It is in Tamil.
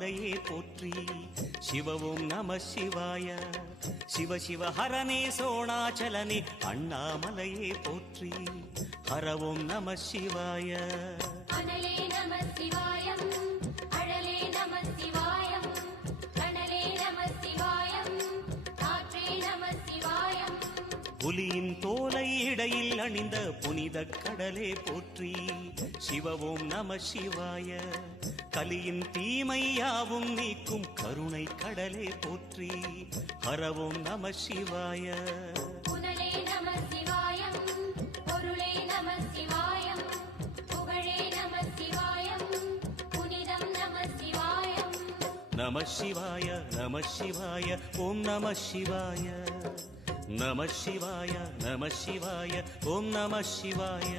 அண்ணாமலையே போற்றி. சிவ ஓம் நம சிவாய. சிவ சிவ ஹரனே சோணாச்சலனே அண்ணாமலையே போற்றி. ஹர ஓம் நம சிவாய. அனலே நம சிவாயம், அழலே நம சிவாயம், கனலே நம சிவாயம், காற்றே நம சிவாயம். புலியின் தோலை இடையில் அணிந்த புனித கடலே போற்றி. சிவ ஓம் நம சிவாய. கலியின் தீமை யாவும் நீக்கும் கருணை கடலே போற்றி. ஹர ஓம் நம சிவாய. புனலே நம சிவாயம், பொருளே நம சிவாயம், புகழே நம சிவாயம், புனிதம் நம சிவாயம். நம சிவாய நம சிவாய ஓம் நம சிவாய. நம சிவாய நம சிவாய ஓம் நம சிவாய.